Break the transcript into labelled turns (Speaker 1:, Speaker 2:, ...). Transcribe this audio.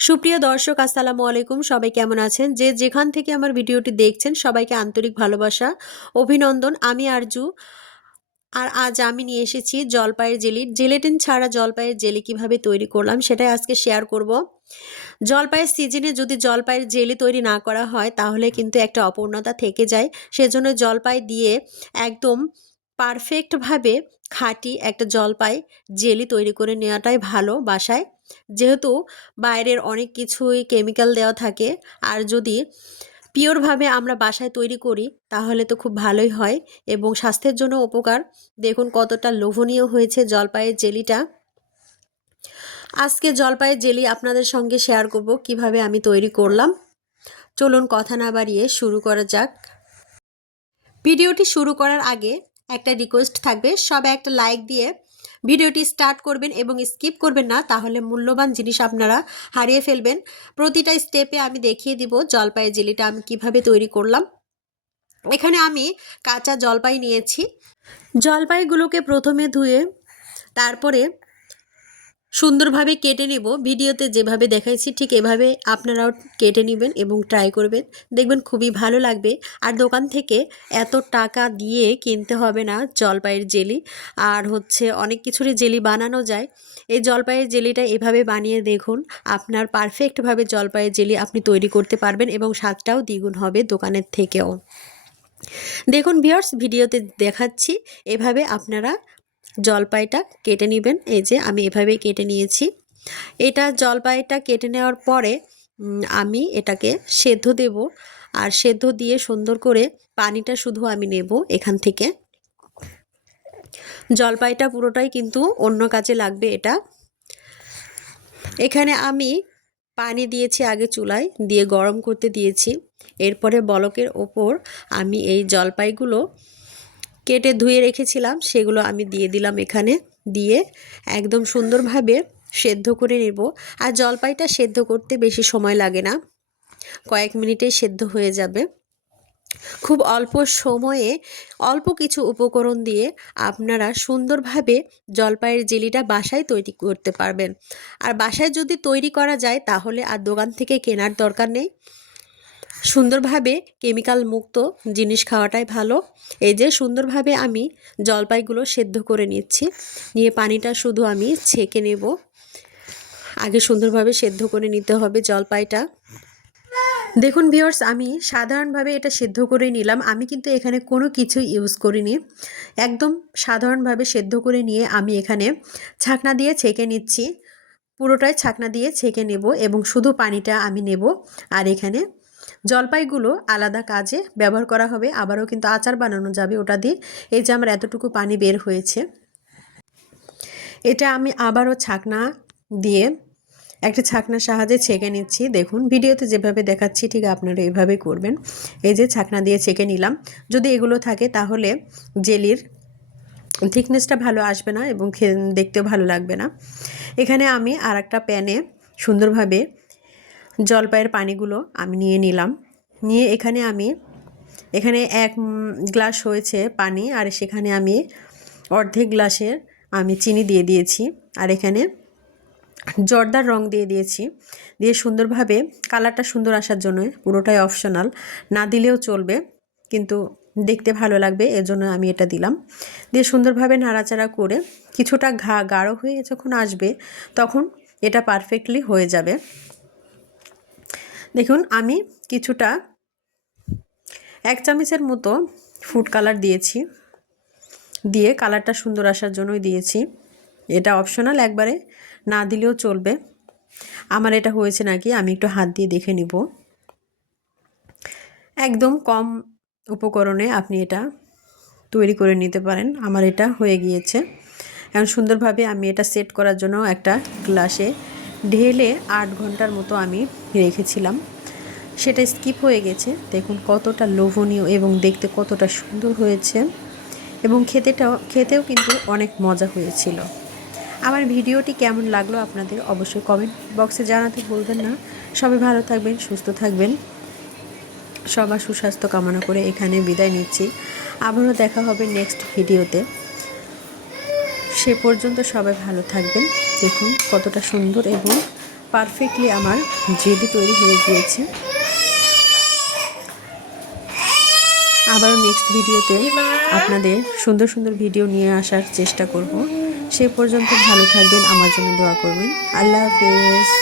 Speaker 1: সুপ্রিয় দর্শক, আসসালামু আলাইকুম। সবাই কেমন আছেন? যে যেখান থেকে আমার ভিডিওটি দেখছেন, সবাইকে আন্তরিক ভালোবাসা, অভিনন্দন। আমি আরজু। আর আজ আমি নিয়ে এসেছি জলপাইয়ের জেলি। জেলেটিন ছাড়া জলপাইয়ের জেলি কীভাবে তৈরি করলাম, সেটাই আজকে শেয়ার করব। জলপাইয়ের সিজনে যদি জলপাইয়ের জেলি তৈরি না করা হয়, তাহলে কিন্তু একটা অপূর্ণতা থেকে যায়। সেজন্য জলপাই দিয়ে একদম পারফেক্টভাবে খাঁটি একটা জলপাই জেলি তৈরি করে নেওয়াটাই ভালো বাসায়। যেহেতু বাইরের অনেক কিছুই কেমিক্যাল দেওয়া থাকে, আর যদি পিওরভাবে আমরা বাসায় তৈরি করি, তাহলে তো খুব ভালোই হয় এবং স্বাস্থ্যের জন্য উপকার। দেখুন কতটা লোভনীয় হয়েছে জলপাইয়ের জেলিটা। আজকে জলপাইয়ের জেলি আপনাদের সঙ্গে শেয়ার করব কীভাবে আমি তৈরি করলাম। চলুন কথা না বাড়িয়ে শুরু করা যাক। ভিডিওটি শুরু করার আগে একটা রিকোয়েস্ট থাকবে, সবাই একটা লাইক দিয়ে ভিডিওটি স্টার্ট করবেন এবং স্কিপ করবেন না, তাহলে মূল্যবান জিনিস আপনারা হারিয়ে ফেলবেন। প্রতিটা স্টেপে আমি দেখিয়ে দিব জলপাই জেলিটা আমি কীভাবে তৈরি করলাম। এখানে আমি কাঁচা জলপাই নিয়েছি। জলপাইগুলোকে প্রথমে ধুয়ে তারপরে সুন্দরভাবে কেটে নেব। ভিডিওতে যেভাবে দেখাইছি ঠিক এভাবে আপনারাও কেটে নেবেন এবং ট্রাই করবেন। দেখবেন খুবই ভালো লাগবে। আর দোকান থেকে এত টাকা দিয়ে কিনতে হবে না জলপাইয়ের জেলি। আর হচ্ছে অনেক কিছুরই জেলি বানানো যায়। এই জলপাইয়ের জেলিটা এভাবে বানিয়ে দেখুন। আপনার পারফেক্টভাবে জলপাইয়ের জেলি আপনি তৈরি করতে পারবেন এবং স্বাদটাও দ্বিগুণ হবে দোকানের থেকেও। দেখুন ভিওর্স ভিডিওতে দেখাচ্ছি। এভাবে আপনারা জলপাইটা কেটে নেবেন। এই যে আমি এভাবেই কেটে নিয়েছি। এটা জলপাইটা কেটে নেওয়ার পরে আমি এটাকে সেদ্ধ দেব। আর সেদ্ধ দিয়ে সুন্দর করে পানিটা শুধু আমি নেব এখান থেকে। জলপাইটা পুরোটাই কিন্তু অন্য কাজে লাগবে এটা। এখানে আমি পানি দিয়েছি আগে চুলায়, দিয়ে গরম করতে দিয়েছি। এরপরে বলকের ওপর আমি এই জলপাইগুলো কেটে ধুয়ে রেখেছিলাম, সেগুলো আমি দিয়ে দিলাম এখানে। দিয়ে একদম সুন্দরভাবে সেদ্ধ করে নেব। আর জলপাইটা সেদ্ধ করতে বেশি সময় লাগে না। কয়েক মিনিটেই সেদ্ধ হয়ে যাবে। খুব অল্প সময়ে অল্প কিছু উপকরণ দিয়ে আপনারা সুন্দরভাবে জলপাইয়ের জেলিটা বাসায় তৈরি করতে পারবেন। আর বাসায় যদি তৈরি করা যায়, তাহলে আর দোকান থেকে কেনার দরকার নেই। সুন্দরভাবে কেমিক্যাল মুক্ত জিনিস খাওয়াটাই ভালো। এই যে সুন্দরভাবে আমি জলপাইগুলো সেদ্ধ করে নিচ্ছি। নিয়ে পানিটা শুধু আমি ছেঁকে নেব। আগে সুন্দরভাবে সেদ্ধ করে নিতে হবে জলপাইটা। দেখুন ভিওর্স আমি সাধারণভাবে এটা সেদ্ধ করে নিলাম। আমি কিন্তু এখানে কোনো কিছু ইউজ করিনি। একদম সাধারণভাবে সেদ্ধ করে নিয়ে আমি এখানে ছাকনা দিয়ে ছেঁকে নিচ্ছি। পুরোটাই ছাকনা দিয়ে ছেঁকে নেব এবং শুধু পানিটা আমি নেব। আর এখানে জলপাইগুলো আলাদা কাজে ব্যবহার করা হবে, আবারও কিন্তু আচার বানানো যাবে ওটা দিয়ে। এই যে আমার এতটুকু পানি বের হয়েছে। এটা আমি আবারও ছাকনা দিয়ে একটা ছাকনার সাহায্যে ছেঁকে নিচ্ছি। দেখুন, ভিডিওতে যেভাবে দেখাচ্ছি, ঠিক আপনারা এভাবে করবেন। এই যে ছাকনা দিয়ে ছেঁকে নিলাম। যদি এগুলো থাকে তাহলে জেলির থিকনেসটা ভালো আসবে না এবং দেখতেও ভালো লাগবে না। এখানে আমি আর একটা প্যানে সুন্দরভাবে জলপাইয়ের পানিগুলো আমি নিয়ে নিলাম। নিয়ে এখানে আমি, এখানে এক গ্লাস হয়েছে পানি আর সেখানে আমি অর্ধেক গ্লাসের আমি চিনি দিয়ে দিয়েছি। আর এখানে জর্দার রং দিয়ে দিয়েছি। দিয়ে সুন্দরভাবে কালারটা সুন্দর আসার জন্য পুরোটাই অপশনাল। না দিলেও চলবে, কিন্তু দেখতে ভালো লাগবে, এজন্য আমি এটা দিলাম। দিয়ে সুন্দরভাবে নাড়াচাড়া করে কিছুটা ঘা, গাঢ় হয়ে যখন আসবে, তখন এটা পারফেক্টলি হয়ে যাবে। দেখুন, আমি কিছুটা এক চামচের মতো ফুড কালার দিয়েছি। দিয়ে কালারটা সুন্দর আসার জন্যই দিয়েছি। এটা অপশনাল একবারে না দিলেও চলবে। আমার এটা হয়েছে নাকি, আমি একটু হাত দিয়ে দেখে নিব। একদম কম উপকরণে আপনি এটা তৈরি করে নিতে পারেন। আমার এটা হয়ে গিয়েছে। এখন সুন্দরভাবে আমি এটা সেট করার জন্য একটা গ্লাসে ঢেলে আট ঘণ্টার মতো আমি রেখেছিলাম। সেটা স্কিপ হয়ে গেছে। দেখুন কতটা লোভনীয় এবং দেখতে কতটা সুন্দর হয়েছে এবং খেতেটাও, খেতেও কিন্তু অনেক মজা হয়েছিল। আমার ভিডিওটি কেমন লাগল আপনাদের অবশ্যই কমেন্ট বক্সে জানাতে বলবেন না। সবাই ভালো থাকবেন, সুস্থ থাকবেন। সবার সুস্বাস্থ্য কামনা করে এখানে বিদায় নিচ্ছি। আবারও দেখা হবে নেক্সট ভিডিওতে। সে পর্যন্ত সবাই ভালো থাকবেন। দেখুন কতটা সুন্দর এবং পারফেক্টলি আমার জেলি তৈরি হয়ে গিয়েছে। আবারও নেক্সট ভিডিওতে আপনাদের সুন্দর সুন্দর ভিডিও নিয়ে আসার চেষ্টা করব। সে পর্যন্ত ভালো থাকবেন, আমার জন্য দোয়া করবেন। আল্লাহ হাফেজ।